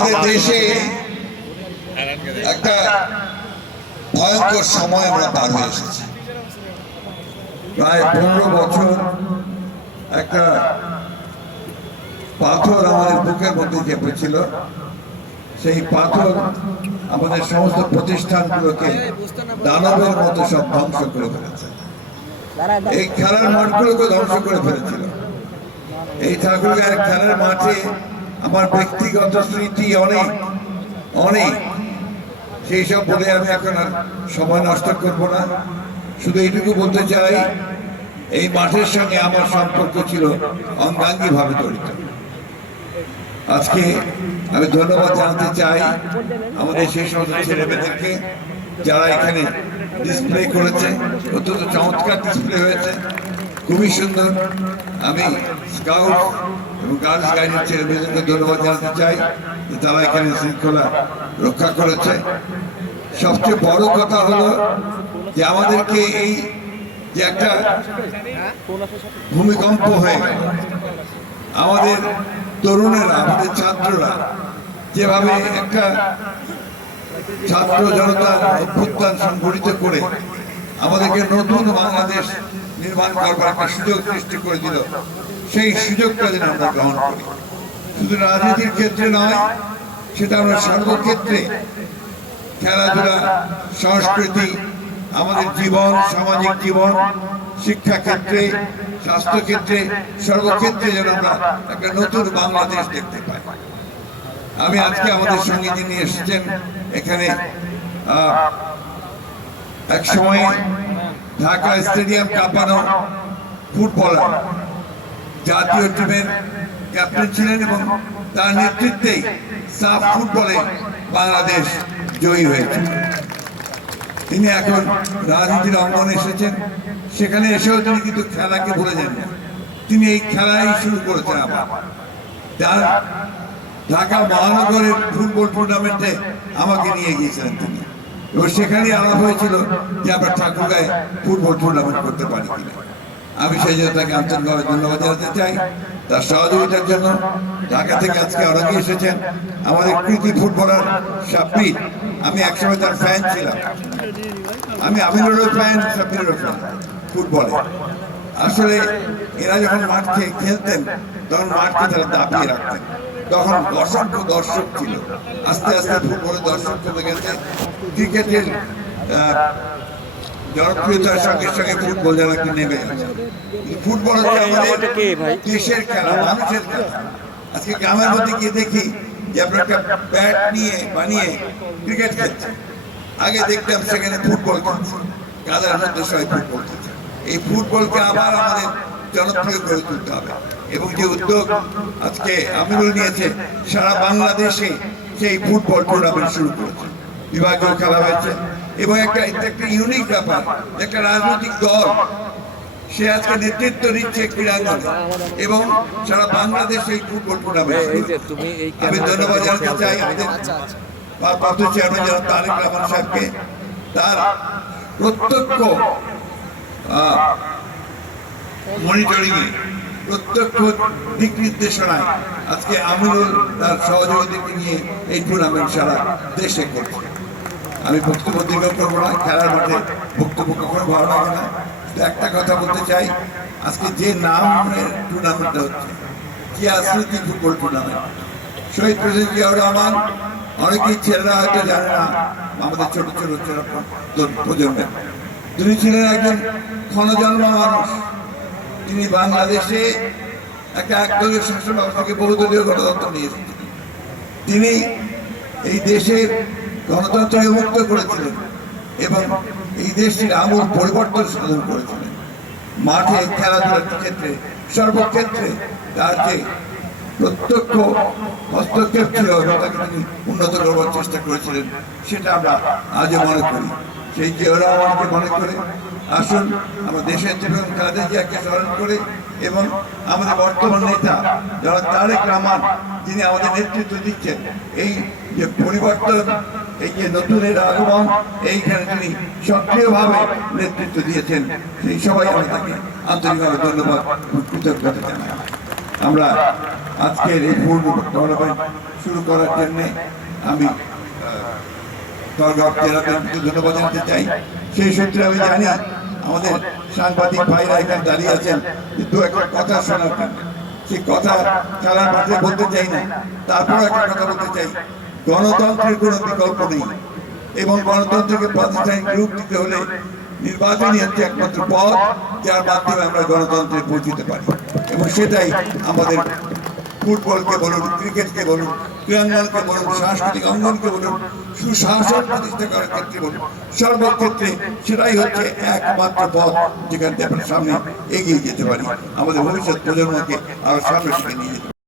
আমাদের দেশে একটা ভয়ঙ্কর সময় আমরা পার হয়ে এসেছি। প্রায় 15 বছর একটা পাথর আমাদের বুকের মধ্যে চেপেছিল। সেই পাথর আমাদের সমস্ত প্রতিষ্ঠানগুলোকে দানবের মতো সব ধ্বংস করে ফেলেছে। এই খেলার মাঠগুলোকে ধ্বংস করে ফেলেছিল। এই ঠাকুরগাঁয়ের খেলার মাঠে আমার ব্যক্তিগত স্মৃতি অনেক অনেক, সেই সব বলে আমি এখন আর সময় নষ্ট করবো না। শুধু এইটুকু বলতে চাই, এই মাঠের সঙ্গে আমার সম্পর্ক ছিল অঙ্গাঙ্গিভাবে জড়িত। আজকে আমি ধন্যবাদ জানাতে চাই আমাদের সেই সমস্ত ছেলেমেয়েদেরকে যারা এখানে ডিসপ্লে করেছে। অত্যন্ত চমৎকার ডিসপ্লে হয়েছে, খুবই সুন্দর। আমি স্কাউট এবং গার্লস গাইডের ছেলেমেয়েদেরকে ধন্যবাদ জানাতে চাই যে তারা এখানে শৃঙ্খলা রক্ষা করেছে। সবচেয়ে বড় কথা হলো যে আমাদেরকে এই যে একটা ভূমিকম্প হয়ে গেল, আমাদের তরুণেরা, আমাদের ছাত্ররা যেভাবে একটা ছাত্র জনতা অভ্যুত্থান সংগঠিত করে আমাদেরকে নতুন বাংলাদেশ নির্মাণ করবার একটা সুযোগ সৃষ্টি করে দিল, সেই সুযোগটা যেন আমরা গ্রহণ করি। শুধু রাজনীতির ক্ষেত্রে নয়, সেটা আমরা সর্বক্ষেত্রে, খেলাধুলা, সংস্কৃতি, আমাদের জীবন, সামাজিক জীবন, শিক্ষা ক্ষেত্রে, স্বাস্থ্য ক্ষেত্রে, সর্বক্ষেত্রে যেন আমরা একটা নতুন বাংলাদেশ দেখতে পাই। আমি আজকে আমাদের সঙ্গে যিনি এসেছেন এখানে, এক সময় ঢাকা স্টেডিয়াম কাঁপানো ফুটবলার, জাতীয় টিমের ক্যাপ্টেন ছিলেন এবং তার নেতৃত্বেই সাফ ফুটবলে বাংলাদেশ জয়ী হয়েছে। তিনি এখন রাজনীতির অঙ্গনে এসেছেন, সেখানে এসেও তিনি কিন্তু খেলাকে ভুলে যান না। তিনি এই খেলাই শুরু করেছেন আবার। তার ঢাকা মহানগরের ফুটবল টুর্নামেন্টে আমাকে নিয়ে গিয়েছিলেন তিনি, এবং সেখানেই আলাপ হয়েছিল যে আমরা ঠাকুরগাঁয়ে ফুটবল টুর্নামেন্ট করতে পারি কিনা। আমি সেই জন্য তাকে আন্তরিকভাবে ধন্যবাদ জানাতে চাই তার সহযোগিতার জন্য। ঢাকা থেকে আজকে অনেকে এসেছেন, আমাদের কৃতি ফুটবলার সাব্বির, আমি একসময় তার ফ্যান ছিলাম। আমি আমিনুরও ফ্যান, সাব্বিরেরও ফ্যান ফুটবলে। আসলে এরা যখন মাঠে খেলতেন তখন মাঠকে তারা দাপিয়ে রাখতেন, তখন অসংখ্য দর্শক ছিল। আস্তে আস্তে ফুটবলের দর্শক কমে গেছে। ক্রিকেটের জনপ্রিয়তার সঙ্গে সঙ্গে ফুটবল যেন একটু নেমে গেছে। ফুটবল হচ্ছে আমাদের দেশের খেলা, মানুষের খেলা। আজকে গ্রামের মধ্যে গিয়ে দেখি যে আপনার একটা ব্যাট নিয়ে বানিয়ে ক্রিকেট খেলছে। আগে দেখতাম সেখানে ফুটবল খেলছে, কাদার মধ্যে সবাই ফুটবল খেলছে। এই ফুটবলকে আবার আমাদের জনপ্রিয় করে তুলতে হবে, এবং যে উদ্যোগ আজকে আমিনুল নিয়েছে, সারা বাংলাদেশে সেই ফুটবল টুর্নামেন্ট শুরু করেছে, বিভাগীয় খেলা হয়েছে। এবং একটা ইউনিক ব্যাপার, একটা রাজনৈতিক দল সে আজকে নেতৃত্ব নিচ্ছে ক্রীড়াঙ্গনে, এবং সারা বাংলাদেশে এই ফুটবল টুর্নামেন্ট। আমি ধন্যবাদ জানাতে চাই আমাদের ভারপ্রাপ্ত চেয়ারম্যান জনাব তারেক রহমান সাহেবকে, তার প্রত্যক্ষ মনিটরিংয়ে, প্রত্যক্ষ দিক নির্দেশনায় আজকে আমিনুল তার সহযোগীদেরকে নিয়ে এই টুর্নামেন্ট সারা দেশে করছে। আমি বক্তব্য দীর্ঘ করবো না, খেলার মাঠে বক্তব্য কখনো ভালো লাগে না। একটা কথা বলতে চাই, আজকে যে নামের টুর্নামেন্টটা হচ্ছে জিয়া স্মৃতি ফুটবল টুর্নামেন্ট, শহীদ প্রেসিডেন্ট জিয়াউর রহমান, অনেকেই ছেলেরা হয়তো জানে না, আমাদের ছোট ছোট প্রজন্মের, তিনি ছিলেন একজন ক্ষণজন্মা মানুষ। তিনি বাংলাদেশে একটা একদলীয় শাসন ব্যবস্থাকে বহুদলীয় গণতন্ত্র নিয়ে এসেছিলেন। তিনি এই দেশের গণতন্ত্রকে মুক্ত করেছিলেন এবং এই দেশটির আমূল পরিবর্তন সাধন করেছিলেন। মাঠে, খেলাধুলার ক্ষেত্রে, সর্বক্ষেত্রে তার যে প্রত্যক্ষ হস্তক্ষেপ ছিল, তাকে তিনি উন্নত করবার চেষ্টা করেছিলেন, সেটা আমরা আজও মনে করি। সেই জিয়াউর রহমানকে মনে করে আসুন আমরা দেশের এবং খালেদা জিয়াকে স্মরণ করে, এবং আমাদের বর্তমান নেতা যারা তারেক রহমান, যিনি আমাদের নেতৃত্ব দিচ্ছেন, এই যে পরিবর্তন, এই যে নতুনের আগমন, এইখানে তিনি সক্রিয়ভাবে নেতৃত্ব দিয়েছেন, সেই সবাই আমি তাকে আন্তরিকভাবে ধন্যবাদ কৃতজ্ঞতা জানাই। আমরা আজকের এই পূর্ণ টুর্নামেন্ট শুরু করার জন্যে আমি দরগাহ জেলাতে ধন্যবাদ জানাতে চাই। সেই সূত্রে আমি জানি আমাদের সাংবাদিক ভাইরা এখানে দাঁড়িয়ে আছেন দু একটা কথা শোনার জন্য। সেই কথা খেলার মাঠে বলতে চাই না, তারপরে একটা কথা বলতে চাই, গণতন্ত্রের কোনো বিকল্প নেই এবং গণতন্ত্রকে প্রাতিষ্ঠানিক রূপ দিতে হলে নির্বাচনই হচ্ছে একমাত্র পথ যার মাধ্যমে আমরা গণতন্ত্রে পৌঁছতে পারি। এবং সেটাই আমাদের ফুটবলকে বলুন, ক্রিকেটকে বলুন, ক্রীড়াঙ্গনকে বলুন, সাংস্কৃতিক অঙ্গনকে বলুন, সুশাসন প্রতিষ্ঠা করার ক্ষেত্রে বলুন, সর্বক্ষেত্রে সেটাই হচ্ছে একমাত্র পথ যেখান থেকে আমরা সামনে এগিয়ে যেতে পারি, আমাদের ভবিষ্যৎ প্রজন্মকে আরো সামনে দিকে নিয়ে যেতে পারি।